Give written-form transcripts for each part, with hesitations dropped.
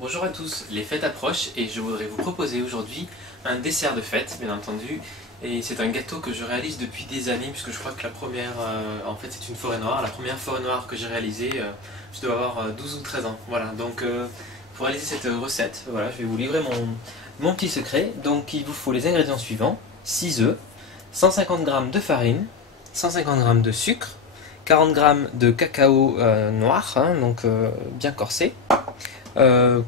Bonjour à tous, les fêtes approchent et je voudrais vous proposer aujourd'hui un dessert de fête, bien entendu. Et c'est un gâteau que je réalise depuis des années, puisque je crois que la première, en fait c'est une forêt noire. La première forêt noire que j'ai réalisée, je dois avoir 12 ou 13 ans. Voilà, donc pour réaliser cette recette, voilà, je vais vous livrer mon petit secret. Donc il vous faut les ingrédients suivants: 6 œufs, 150 g de farine, 150 g de sucre, 40 g de cacao noir, donc bien corsé.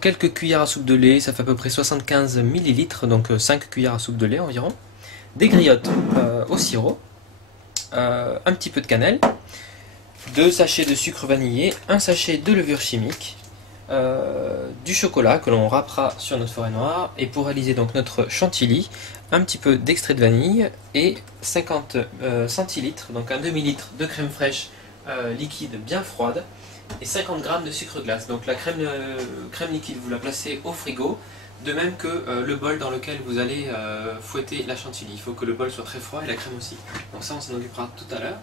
Quelques cuillères à soupe de lait, ça fait à peu près 75 ml, donc 5 cuillères à soupe de lait environ. Des griottes au sirop, un petit peu de cannelle, 2 sachets de sucre vanillé, un sachet de levure chimique, du chocolat que l'on râpera sur notre forêt noire, et pour réaliser donc notre chantilly, un petit peu d'extrait de vanille et 50 centilitres, donc un demi-litre de crème fraîche liquide bien froide, et 50 g de sucre glace. Donc la crème liquide, vous la placez au frigo, de même que le bol dans lequel vous allez fouetter la chantilly. Il faut que le bol soit très froid et la crème aussi. Donc ça, on s'en occupera tout à l'heure.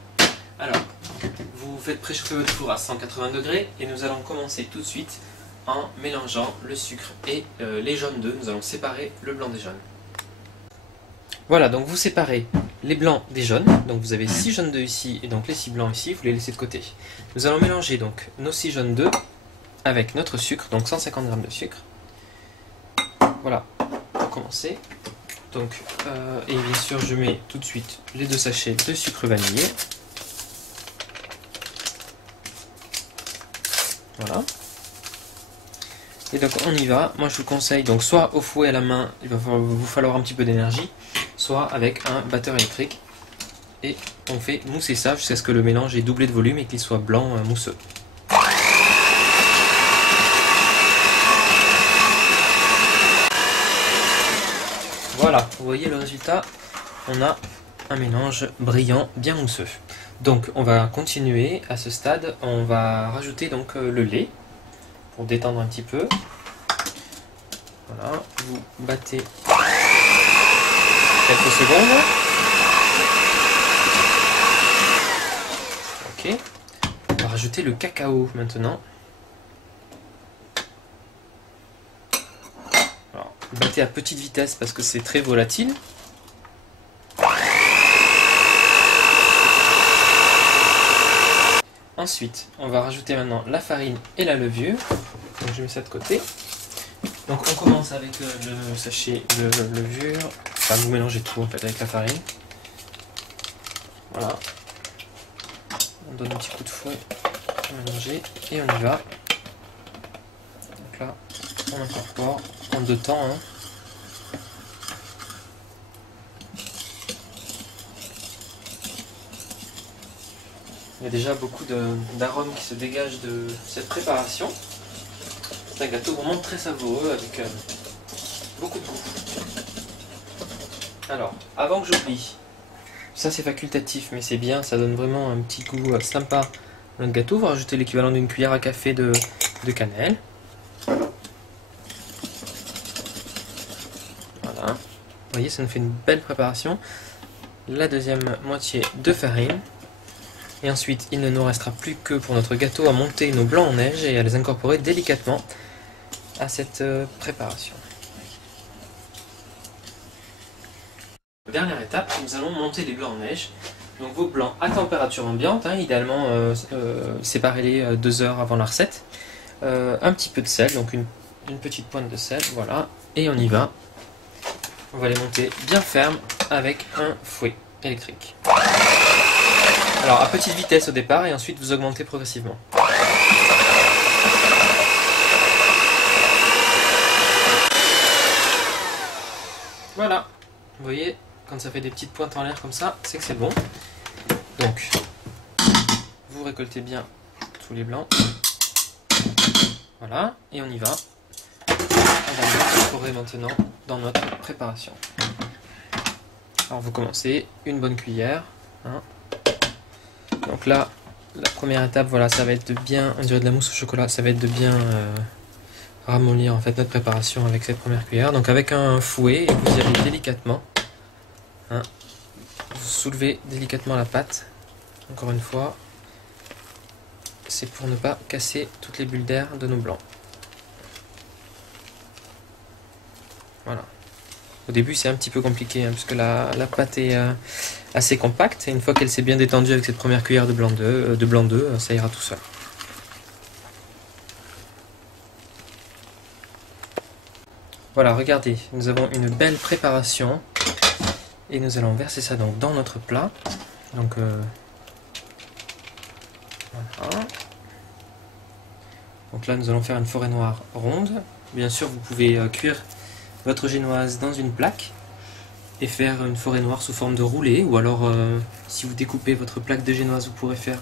Alors, vous faites préchauffer votre four à 180 degrés et nous allons commencer tout de suite en mélangeant le sucre et les jaunes d'œufs. Nous allons séparer le blanc des jaunes. Voilà, donc vous séparez les blancs des jaunes. Donc vous avez 6 jaunes d'œufs ici et donc les 6 blancs ici, vous les laissez de côté. Nous allons mélanger donc nos 6 jaunes d'œufs avec notre sucre, donc 150 g de sucre. Voilà, pour commencer. Donc, et bien sûr, je mets tout de suite les 2 sachets de sucre vanillé. Voilà. Et donc on y va. Moi je vous conseille donc soit au fouet à la main, il va vous falloir un petit peu d'énergie, soit avec un batteur électrique. Et on fait mousser ça jusqu'à ce que le mélange ait doublé de volume et qu'il soit blanc mousseux. Voilà, vous voyez le résultat, on a un mélange brillant, bien mousseux. Donc on va continuer à ce stade, on va rajouter donc le lait pour détendre un petit peu. Voilà, vous battez quelques secondes. Ok, on va rajouter le cacao maintenant. Alors, battez à petite vitesse parce que c'est très volatile. Ensuite, on va rajouter maintenant la farine et la levure. Donc je mets ça de côté. Donc on commence avec le sachet de levure. Enfin, vous mélangez tout en fait avec la farine. Voilà. On donne un petit coup de fouet, on mélanger et on y va. Donc là, on incorpore en 2 temps. Il y a déjà beaucoup d'arômes qui se dégagent de cette préparation. C'est un gâteau vraiment très savoureux avec beaucoup de goût. Alors, avant que j'oublie, ça c'est facultatif mais c'est bien, ça donne vraiment un petit goût sympa dans le gâteau. On va rajouter l'équivalent d'une cuillère à café de cannelle. Voilà. Vous voyez, ça nous fait une belle préparation. La deuxième moitié de farine. Et ensuite, il ne nous restera plus que pour notre gâteau à monter nos blancs en neige et à les incorporer délicatement à cette préparation. Dernière étape, nous allons monter les blancs en neige. Donc vos blancs à température ambiante, idéalement séparez-les 2 heures avant la recette. Un petit peu de sel, donc une petite pointe de sel, voilà. Et on y va. On va les monter bien fermes avec un fouet électrique. Alors à petite vitesse au départ et ensuite vous augmentez progressivement. Voilà, vous voyez, quand ça fait des petites pointes en l'air comme ça, c'est que c'est bon. Donc, vous récoltez bien tous les blancs. Voilà, et on y va. On va les incorporer maintenant dans notre préparation. Alors vous commencez, une bonne cuillère. Donc là, la première étape, voilà, ça va être de bien, on dirait de la mousse au chocolat, ça va être de bien ramollir en fait notre préparation avec cette première cuillère. Donc avec un fouet, et vous y allez délicatement. Vous soulevez délicatement la pâte. Encore une fois, c'est pour ne pas casser toutes les bulles d'air de nos blancs. Voilà. Au début c'est un petit peu compliqué hein, parce que la pâte est assez compacte et une fois qu'elle s'est bien détendue avec cette première cuillère de blanc d'œuf, ça ira tout seul. Voilà, regardez, nous avons une belle préparation et nous allons verser ça donc dans notre plat. Donc voilà. Donc là nous allons faire une forêt noire ronde. Bien sûr vous pouvez cuire votre génoise dans une plaque et faire une forêt noire sous forme de roulé, ou alors si vous découpez votre plaque de génoise vous pourrez faire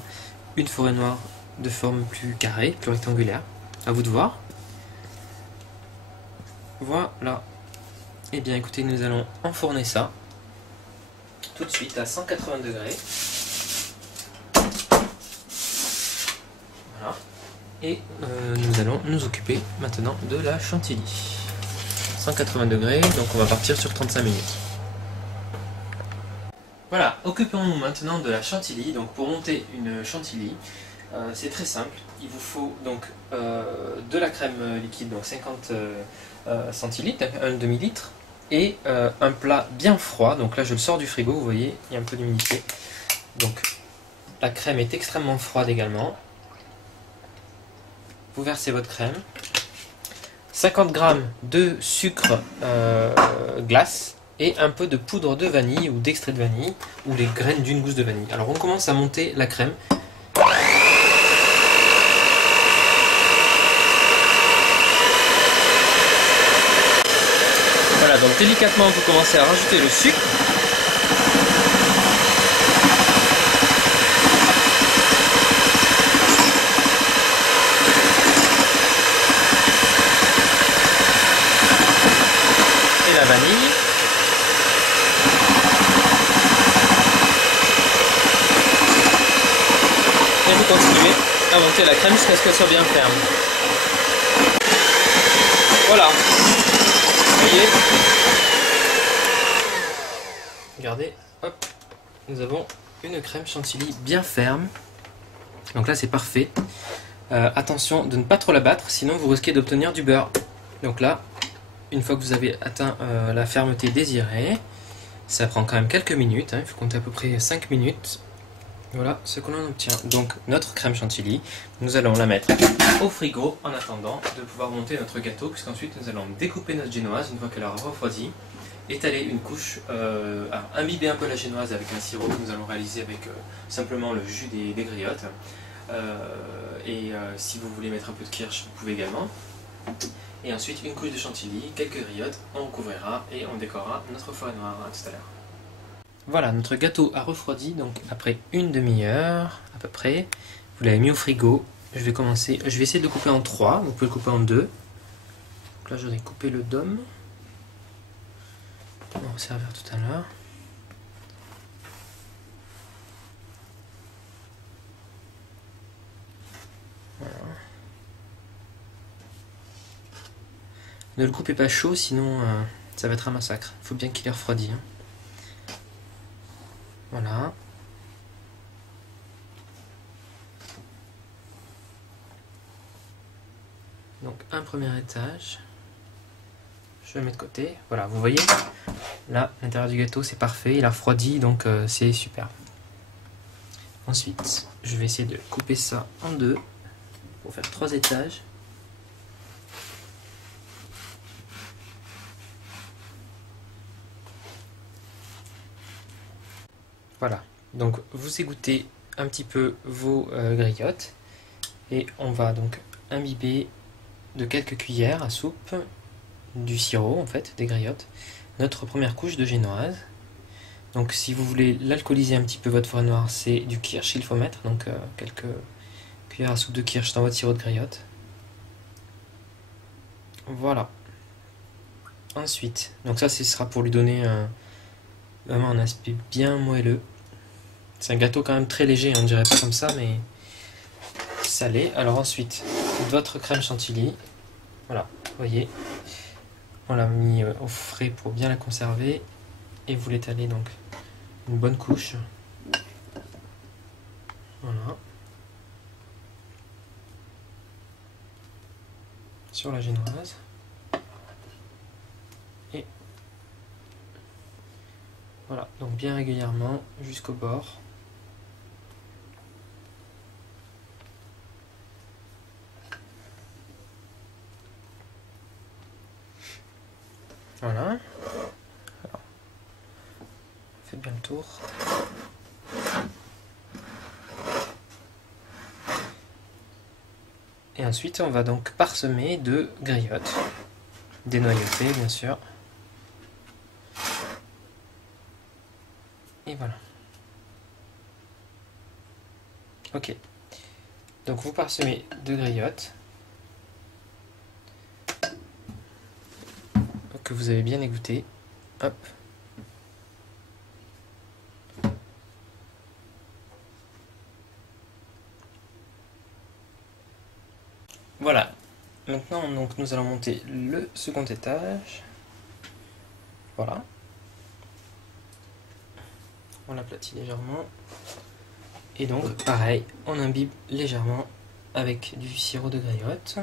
une forêt noire de forme plus carrée, plus rectangulaire, à vous de voir. Voilà. Et bien écoutez, nous allons enfourner ça tout de suite à 180 degrés. Voilà. Et nous allons nous occuper maintenant de la chantilly. 180 degrés, donc on va partir sur 35 minutes. Voilà, occupons-nous maintenant de la chantilly. Donc pour monter une chantilly, c'est très simple. Il vous faut donc de la crème liquide, donc 50 centilitres, un demi-litre, et un plat bien froid. Donc là je le sors du frigo, vous voyez, il y a un peu d'humidité. Donc la crème est extrêmement froide également. Vous versez votre crème. 50 g de sucre glace et un peu de poudre de vanille ou d'extrait de vanille ou les graines d'une gousse de vanille. Alors on commence à monter la crème. Voilà, donc délicatement vous commencez à rajouter le sucre. Et la vanille. Et vous continuez à monter la crème jusqu'à ce qu'elle soit bien ferme. Voilà. Vous voyez. Regardez, hop, nous avons une crème chantilly bien ferme. Donc là c'est parfait. Attention de ne pas trop la battre, sinon vous risquez d'obtenir du beurre. Donc là, une fois que vous avez atteint la fermeté désirée, ça prend quand même quelques minutes, hein, il faut compter à peu près 5 minutes. Voilà ce que l'on obtient. Donc notre crème chantilly, nous allons la mettre au frigo en attendant de pouvoir monter notre gâteau, puisqu'ensuite nous allons découper notre génoise une fois qu'elle aura refroidi, étaler une couche, imbiber un peu la génoise avec un sirop que nous allons réaliser avec simplement le jus des griottes. Si vous voulez mettre un peu de kirsch, vous pouvez également. Et ensuite une couche de chantilly, quelques griottes, on recouvrira et on décorera notre forêt noire. À tout à l'heure. Voilà, notre gâteau a refroidi, donc après une demi-heure à peu près. Vous l'avez mis au frigo. Je vais essayer de le couper en 3, vous pouvez le couper en 2. Donc là j'aurais coupé le dôme. On va servir tout à l'heure. Voilà. Ne le coupez pas chaud, sinon ça va être un massacre. Il faut bien qu'il ait refroidi. Hein. Voilà. Donc un premier étage. Je le mets de côté. Voilà, vous voyez, là, l'intérieur du gâteau, c'est parfait. Il a refroidi, donc c'est super. Ensuite, je vais essayer de couper ça en 2 pour faire 3 étages. Voilà, donc vous égouttez un petit peu vos griottes et on va donc imbiber de quelques cuillères à soupe du sirop, en fait, des griottes, notre première couche de génoise. Donc si vous voulez l'alcooliser un petit peu votre forêt noire, c'est du kirsch il faut mettre, donc quelques cuillères à soupe de kirsch dans votre sirop de griotte. Voilà. Ensuite, donc ça ce sera pour lui donner vraiment un aspect bien moelleux. C'est un gâteau quand même très léger, on dirait pas comme ça, mais salé. Alors ensuite, votre crème chantilly. Voilà, vous voyez, on l'a mis au frais pour bien la conserver. Et vous l'étalez donc une bonne couche. Voilà. Sur la génoise. Et Voilà, donc bien régulièrement jusqu'au bord. Voilà. Alors, on fait bien le tour. Et ensuite, on va donc parsemer de griottes, dénoyautées bien sûr. Et voilà. Ok. Donc vous parsemez de griottes que vous avez bien égoutté. Hop. Voilà. Maintenant, donc, nous allons monter le second étage. Voilà. On l'aplatit légèrement. Et donc, pareil, on imbibe légèrement avec du sirop de griotte.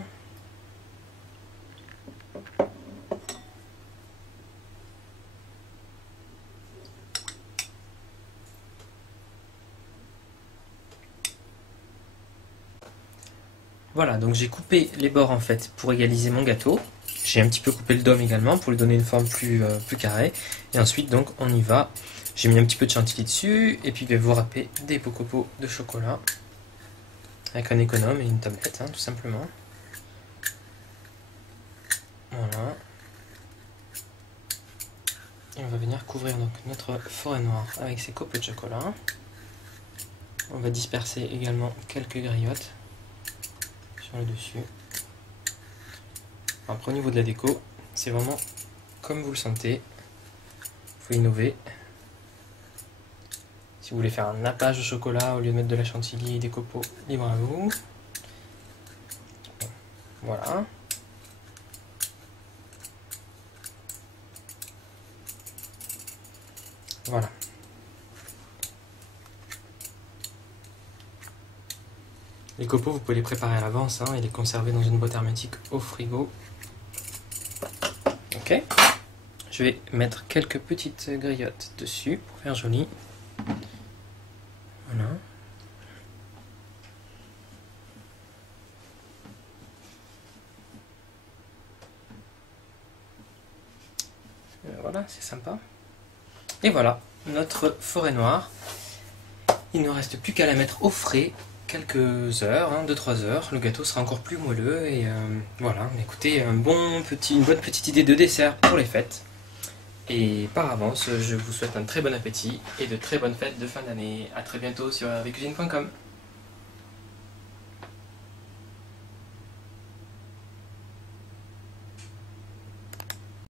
Voilà, donc j'ai coupé les bords en fait pour égaliser mon gâteau. J'ai un petit peu coupé le dôme également pour lui donner une forme plus carrée. Et ensuite, donc, on y va. J'ai mis un petit peu de chantilly dessus. Et puis, je vais vous râper des pocopo de chocolat. Avec un économe et une tablette, hein, tout simplement. Voilà. Et on va venir couvrir donc notre forêt noire avec ces copeaux de chocolat. On va disperser également quelques griottes sur le dessus. Après, au niveau de la déco, c'est vraiment comme vous le sentez. Il faut innover. Si vous voulez faire un nappage de chocolat au lieu de mettre de la chantilly et des copeaux, libre à vous. Voilà. Voilà. Les copeaux, vous pouvez les préparer à l'avance et les conserver dans une boîte hermétique au frigo. Ok. Je vais mettre quelques petites griottes dessus pour faire joli. Voilà. Voilà, c'est sympa. Et voilà, notre forêt noire. Il ne reste plus qu'à la mettre au frais quelques heures, 2-3 heures. Le gâteau sera encore plus moelleux. Et voilà, écoutez, une bonne petite idée de dessert pour les fêtes. Et par avance, je vous souhaite un très bon appétit et de très bonnes fêtes de fin d'année. A très bientôt sur aveccuisine.com.